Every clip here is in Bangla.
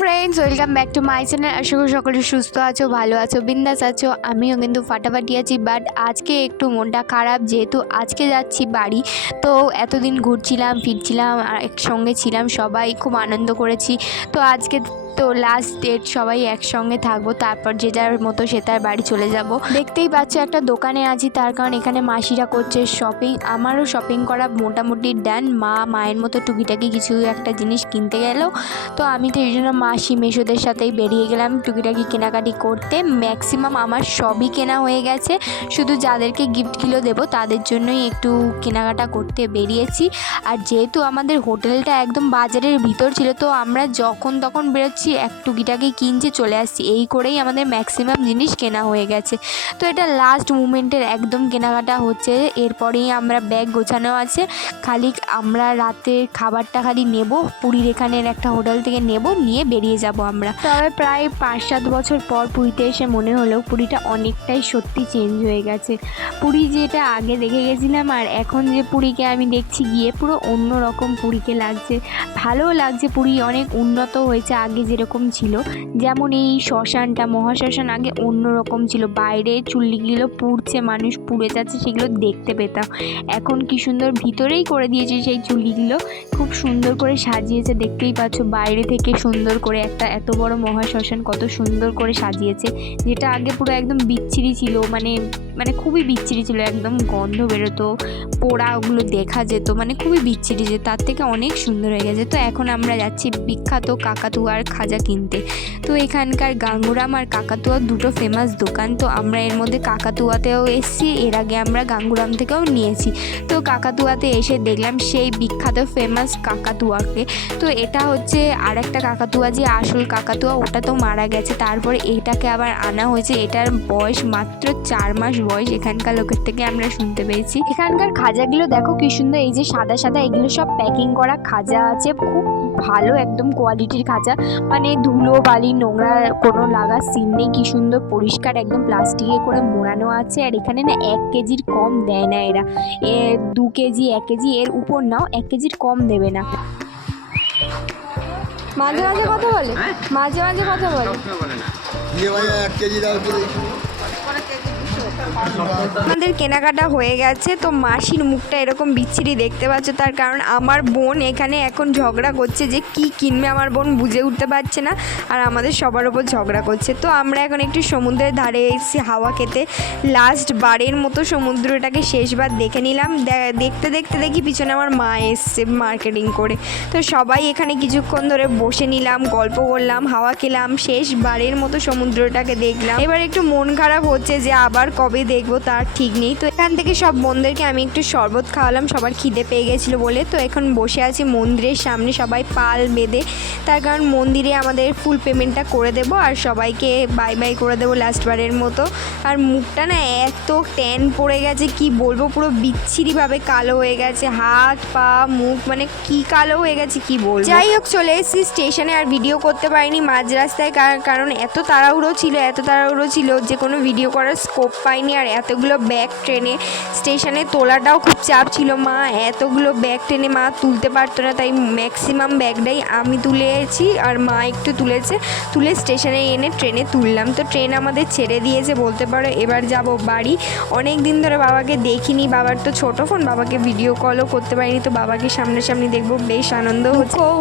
Friends, welcome back to my channel. আশা করি সকলে সুস্থ আছো, ভালো আছো, বিন্দাস আছো। আমিও কিন্তু ফাটাফাটি আছি, বাট আজকে একটু মনটা খারাপ, যেহেতু আজকে যাচ্ছি বাড়ি। তো এতদিন ঘুরছিলাম ফিরছিলাম আর একসঙ্গে ছিলাম, সবাই খুব আনন্দ করেছি। তো আজকে তো লাস্ট ডেট, সবাই একসঙ্গে থাকবো, তারপর যে যার মতো সে তার বাড়ি চলে যাব। দেখতেই পাচ্ছ একটা দোকানে আছি, তার কারণ এখানে মাসিরা করছে শপিং। আমারও শপিং করা মোটামুটি ডান। মায়ের মতো টুকিটাকি কিছু একটা জিনিস কিনতে গেল, তো আমি তো এই জন্য মাসি মেশোদের সাথেই বেরিয়ে গেলাম টুকিটাকি কেনাকাটি করতে। ম্যাক্সিমাম আমার সবই কেনা হয়ে গেছে, শুধু যাদেরকে গিফটগুলো দেবো তাদের জন্যই একটু কেনাকাটা করতে বেরিয়েছি। আর যেহেতু আমাদের হোটেলটা একদম বাজারের ভিতর ছিল, তো আমরা যখন তখন বেরোচ্ছি, এক টুকিটাকি কিনছি চলে আসছি, এই করেই আমাদের ম্যাক্সিমাম জিনিস কেনা হয়ে গেছে। তো এটা লাস্ট মুমেন্টের একদম কেনাকাটা হচ্ছে, এরপরেই আমরা ব্যাগ গোছানো আছে। খালি আমরা রাতের খাবারটা খালি নেব, পুরীর এখানের একটা হোটেল থেকে নেব, নিয়ে বেরিয়ে যাব আমরা। তবে প্রায় 5-7 বছর পর পুরীতে এসে মনে হলো পুরীটা অনেকটাই সত্যি চেঞ্জ হয়ে গেছে। পুরী যেটা আগে দেখে গেছিলাম আর এখন যে পুরীকে আমি দেখছি গিয়ে, পুরো অন্য রকম পুরীকে লাগছে। ভালোও লাগছে, পুরী অনেক উন্নত হয়েছে আগে যেরকম ছিল। যেমন এই শ্মশানটা, মহাশ্মশান আগে অন্য রকম ছিল, বাইরে চুল্লিগুলো পুড়ছে, মানুষ পুড়ে যাচ্ছে, সেগুলো দেখতে পেতাম। এখন কি সুন্দর ভিতরেই করে দিয়েছে সেই চুল্লিগুলো, খুব সুন্দর করে সাজিয়েছে। দেখতেই পাচ্ছ বাইরে থেকে সুন্দর করে একটা এত বড় মহাশ্মশান কত সুন্দর করে সাজিয়েছে, যেটা আগে পুরো একদম বিচ্ছিরি ছিল, মানে খুবই বিচ্ছিরি ছিল, একদম গন্ধ বেরোতো, পোড়া ওগুলো দেখা যেত, মানে খুবই বিচ্ছিরি, যে তার থেকে অনেক সুন্দর হয়ে গেছে। তো এখন আমরা যাচ্ছি বিখ্যাত কাকাতুয়ার খাজা কিনতে। তো এখানকার গাঙ্গুরাম আর কাকাতুয়া দুটো ফেমাস দোকান, তো আমরা এর মধ্যে কাকাতুয়াতেও এসেছি, এর আগে আমরা গাঙ্গুরাম থেকেও নিয়েছি। তো কাকাতুয়াতে এসে দেখলাম সেই বিখ্যাত ফেমাস কাকাতুয়াকে। তো এটা হচ্ছে আর একটা কাকাতুয়া, যে আসল কাকাতুয়া ওটা তো মারা গেছে, তারপরে এটাকে আবার আনা হয়েছে। এটার বয়স মাত্র 4 মাস বয়স, এখানকার লোকের থেকে আমরা শুনতে পেয়েছি। এখানকার খাজাগুলো দেখো কি সুন্দর, এই যে সাদা সাদা এগুলো সব প্যাকিং করা খাজা আছে, খুব ভালো একদম কোয়ালিটির খাজা, মানে ধুলো বালি নোংরা কোনো লাগার সিন নেই, কি সুন্দর পরিষ্কার একদম প্লাস্টিকে করে মোড়ানো আছে। আর এখানে না 1 কেজির কম দেয় না এরা, 2 কেজি 1 কেজি এর উপর নাও, 1 কেজির কম দেবে না। মাঝে মাঝে কথা বলে, মাঝে মাঝে কথা বলে। আমাদের কেনাকাটা হয়ে গেছে, তো মাসির মুখটা এরকম বিচ্ছিরি দেখতে পাচ্ছ, তার কারণ আমার বোন এখানে এখন ঝগড়া করছে যে কি কিনবে, আমার বোন বুঝে উঠতে পারছে না, আর আমাদের সবার ওপর ঝগড়া করছে। তো আমরা এখন একটু সমুদ্রের ধারে এসেছি হাওয়া খেতে, লাস্ট বারের মতো সমুদ্রটাকে শেষবার দেখে নিলাম। দেখতে দেখতে দেখি পিছনে আমার মা এসছে মার্কেটিং করে। তো সবাই এখানে কিছুক্ষণ ধরে বসে নিলাম, গল্প করলাম, হাওয়া খেলাম, শেষবারের মতো সমুদ্রটাকে দেখলাম। এবার একটু মন খারাপ হচ্ছে যে আবার কবে দেখবো তার ঠিক নেই। তো এখান থেকে সব বোনদেরকে আমি একটু শরবত খাওয়ালাম, সবার খিদে পেয়ে গেছিলো বলে। তো এখন বসে আছি মন্দিরের সামনে, সবাই পাল বেঁধে, তার কারণ মন্দিরে আমাদের ফুল পেমেন্টটা করে দেবো আর সবাইকে বাই বাই করে দেবো লাস্টবারের মতো। আর মুখটা না এত ট্যান পড়ে গেছে কি বলবো, পুরো বিচ্ছিরিভাবে কালো হয়ে গেছে, হাত পা মুখ, মানে কি কালো হয়ে গেছে কি বলবো। যাই হোক, চলে এসেছি স্টেশনে, আর ভিডিও করতে পারিনি মাঝ রাস্তায়, কারণ এত তাড়াহুড়ো ছিল যে কোনো ভিডিও করার স্কোপ পাইনি। আর এতগুলো ব্যাগ ট্রেনে স্টেশনে তোলাটাও খুব চাপ ছিল, মা এতগুলো ব্যাগ ট্রেনে মা তুলতে পারতো না, তাই ম্যাক্সিমাম ব্যাগটাই আমি তুলেছি আর মা একটু তুলে স্টেশনে এনে ট্রেনে তুললাম। তো ট্রেন আমাদের ছেড়ে দিয়েছে বলতে পারো, এবার যাব বাড়ি। অনেক দিন ধরে বাবাকে দেখিনি, বাবার তো ছোটো ফোন, বাবাকে ভিডিও কলও করতে পারিনি, তো বাবাকে সামনাসামনি দেখবো, বেশ আনন্দ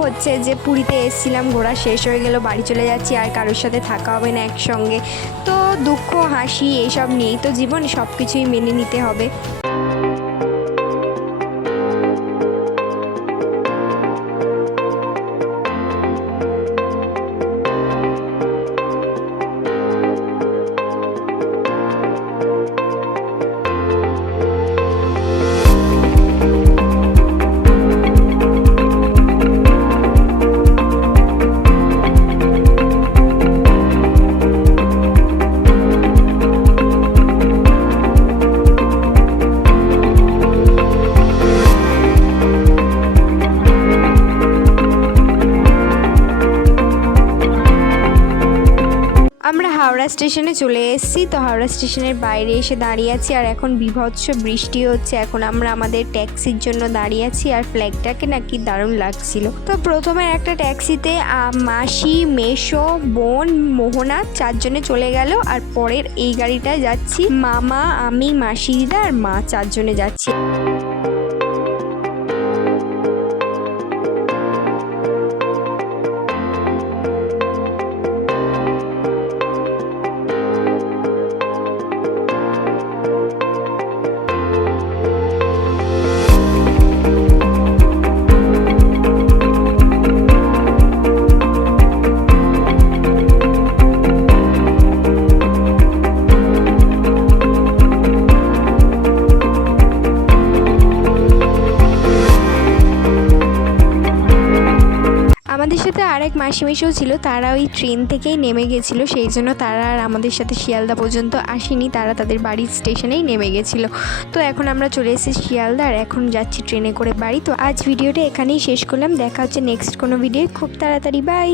হচ্ছে যে পুরীতে এসেছিলাম, ঘোরা শেষ হয়ে গেল, বাড়ি চলে যাচ্ছি, আর কারোর সাথে থাকা হবে না একসঙ্গে। তো দুঃখ হাসি এসব নিয়েই তো জীবন, সব কিছুই মেনে নিতে হবে। আমরা হাওড়া স্টেশনে চলে এসেছি। তো হাওড়া স্টেশনের বাইরে এসে দাঁড়িয়ে আছি আর এখন বিভৎস বৃষ্টি হচ্ছে। এখন আমরা আমাদের ট্যাক্সির জন্য দাঁড়িয়ে আছি আর ফ্ল্যাগটাকে নাকি দারুণ লাগছিল। তো প্রথমে একটা ট্যাক্সিতে মাসি, মেসো, বোন, মোহনা 4 জনে চলে গেল। আর পরের এই গাড়িটায় যাচ্ছি মামা, আমি, মাসি দিদা আর মা 4 জনে যাচ্ছি। আমাদের সাথে আরেক মাসিমেশও ছিল, তারা ওই ট্রেন থেকেই নেমে গেছিলো, সেই জন্য তারা আর আমাদের সাথে শিয়ালদা পর্যন্ত আসেনি, তারা তাদের বাড়ির স্টেশনেই নেমে গেছিলো। তো এখন আমরা চলে এসেছি শিয়ালদা আর এখন যাচ্ছি ট্রেনে করে বাড়ি। তো আজ ভিডিওটা এখানেই শেষ করলাম, দেখা হচ্ছে নেক্সট কোনো ভিডিও খুব তাড়াতাড়ি, বাই।